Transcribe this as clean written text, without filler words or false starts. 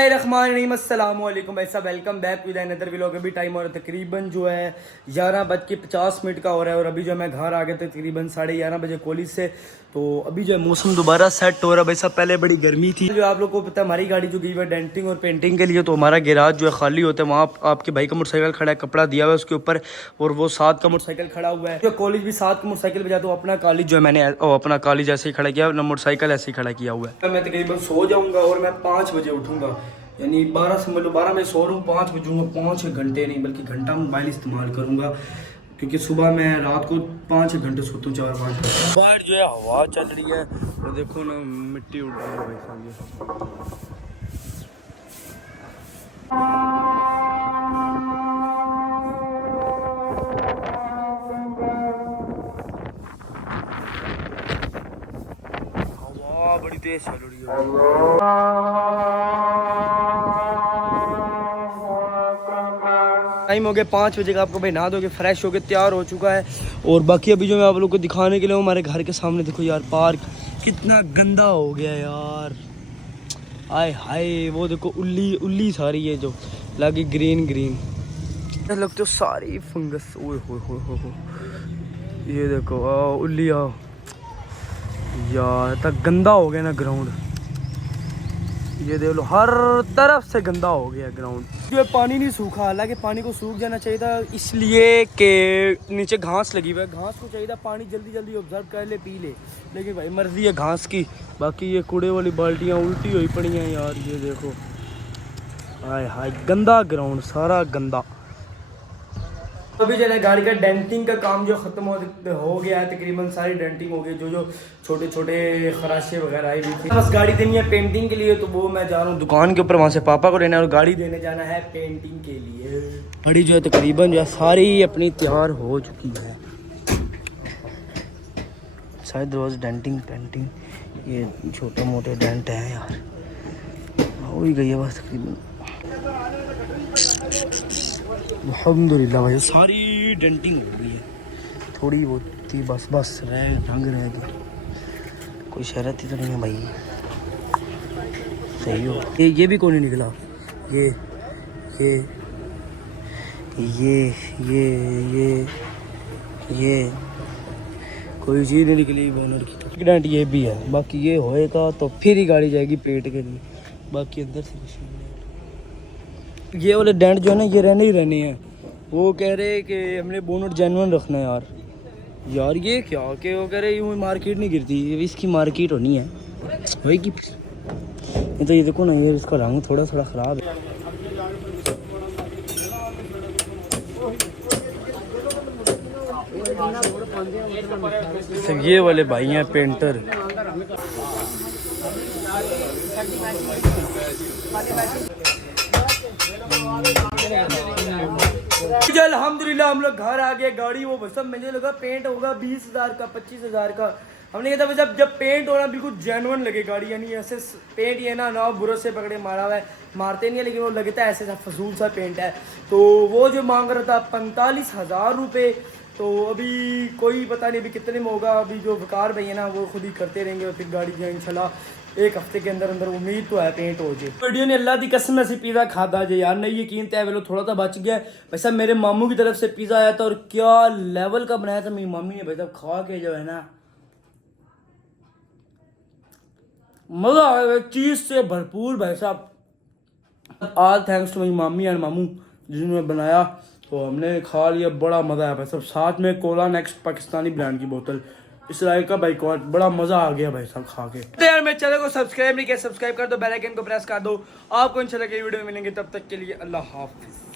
अस्सलामुअलैकुम भाई साहब, welcome back with another vlog. अभी टाइम हो रहा है तकरीबन जो है 11:50 का हो रहा है और अभी जो मैं घर आ गया था तकरीबन 11:30 बजे कॉलेज से। तो अभी जो है मौसम दोबारा सेट हो रहा है भाई साहब। पहले बड़ी गर्मी थी। जो आप लोग को पता है हमारी गाड़ी जो गई है डेंटिंग और पेंटिंग के लिए, तो हमारा गैराज जो है खाली होता है। वहाँ आपके भाई का मोटरसाइकिल खड़ा है, कपड़ा दिया हुआ है उसके ऊपर, और वो 7 का मोटरसाइकिल खड़ा हुआ है। जो कॉलेज भी 7 का मोटरसाइकिल बजा, तो अपना कॉलेज जो है मैंने अपना कॉलेज ऐसे ही खड़ा किया, मोटरसाइकिल ऐसे ही खड़ा किया हुआ है। मैं तकरीबन सो जाऊँगा और मैं 5 बजे उठूँगा, यानी 12 समझ लो 12 बजे सो रहा हूँ, 5 बजूँगा। 5-6 घंटे नहीं बल्कि घंटा मोबाइल इस्तेमाल करूँगा, क्योंकि सुबह मैं रात को 5-6 घंटे सोता हूँ, 4-5 घंटे। बाहर जो है हवा चल रही है और देखो ना मिट्टी उड़ रही है भाई साहब। हवा बड़ी तेज चल रही है। टाइम हो गया 5 बजे का। आपको भाई नहा धो के फ्रेश होके तैयार हो चुका है। और बाकी अभी जो मैं आप लोग को दिखाने के लिए हूँ हमारे घर के सामने, देखो यार पार्क कितना गंदा हो गया यार। आय हाय, वो देखो उल्ली उल्ली सारी है जो लगी ग्रीन ग्रीन लगती तो सारी फंगस। ओए हो ये देखो उल्ली आओ यार, इतना गंदा हो गया ना ग्राउंड। ये देख लो हर तरफ से गंदा हो गया ग्राउंड। ये पानी नहीं सूखा, हालांकि पानी को सूख जाना चाहिए था, इसलिए कि नीचे घास लगी हुई है। घास को चाहिए था पानी जल्दी जल्दी ऑब्जर्व कर ले, पी ले, लेकिन भाई मर्जी है घास की। बाकी ये कूड़े वाली बाल्टियाँ उल्टी हुई पड़ी हैं यार, ये देखो हाय हाय गंदा ग्राउंड, सारा गंदा। अभी जो है गाड़ी का डेंटिंग का काम जो ख़त्म हो गया है, तकरीबन सारी डेंटिंग हो गई। जो छोटे छोटे खराशे वगैरह आई हुई थी, बस गाड़ी देनी है पेंटिंग के लिए। तो वो मैं जा रहा हूँ दुकान के ऊपर, वहाँ से पापा को लेना है और गाड़ी देने जाना है पेंटिंग के लिए। गाड़ी जो है तकरीबन जो है सारी अपनी तैयार हो चुकी है। शायद रोज़ डेंटिंग पेंटिंग ये छोटे मोटे डेंट हैं यार, हो ही गई है बस तकरीबन। अल्हम्दुलिल्लाह भाई सारी डेंटिंग हो गई है, थोड़ी बहुत थी बस रंग रह गया। कोई शरत ही तो नहीं है भाई, सही हो। ये भी कौन नहीं निकला, ये ये ये ये ये ये कोई चीज़ नहीं निकली बोनर की। डेंट ये भी है, बाकी ये होएगा तो फिर ही गाड़ी जाएगी पेट के लिए, बाकी अंदर से कुछ नहीं। ये वाले डेंट जो है ना ये रहने ही रहने हैं। वो कह रहे कि हमने बोनट जेन्युइन रखना है यार। यार ये क्या कि वो कह रहे यूँ मार्केट नहीं गिरती, इसकी मार्केट होनी है भाई की। ये तो ये देखो ना, ये इसका रंग थोड़ा थोड़ा ख़राब है। सब ये वाले भाई हैं पेंटर। अल्हम्दुलिल्लाह हम लोग घर आ गए। गाड़ी वो सब मुझे लगा पेंट होगा 20,000 का 25,000 का। हमने कहा था जब पेंट होना बिल्कुल जेन्युइन लगे गाड़ी, यानी ऐसे पेंट ये ना बुरश से पकड़े मारा हुआ है, मारते नहीं है लेकिन वो लगता है ऐसे फजूल सा पेंट है। तो वो जो मांग रहा था 45,000 रुपये। तो अभी कोई पता नहीं अभी कितने में होगा। अभी जो वकार भाई है ना वो खुद ही करते रहेंगे और फिर गाड़ी जो इंशाल्लाह 1 हफ्ते के अंदर अंदर उम्मीद तो है पेंट हो जाए। वीडियो ने अल्लाह की कसम से पिज़्ज़ा खाता जाए यार, नहीं यकीन तो है वेलो थोड़ा सा बच गया। वैसा मेरे मामू की तरफ से पिज़्ज़ा आया था और क्या लेवल का बनाया था मेरी मम्मी ने भाई साहब। खा के जो है ना मज़ा आ गया, चीज़ से भरपूर भाई साहब। ऑल थैंक्स टू मेरी मामी एंड मामू जिन्होंने बनाया, तो हमने खा लिया, बड़ा मज़ा आया भाई साहब। साथ में कोला नेक्स्ट पाकिस्तानी ब्रांड की बोतल, इसराइल का बाइकॉट, बड़ा मज़ा आ गया भाई साहब खा के। तो यार मेरे चैनल को सब्सक्राइब नहीं किया, सब्सक्राइब कर दो, बेल आइकन को प्रेस कर दो। आपको इंशाल्लाह की वीडियो में मिलेंगे, तब तक के लिए अल्लाह हाफिज़।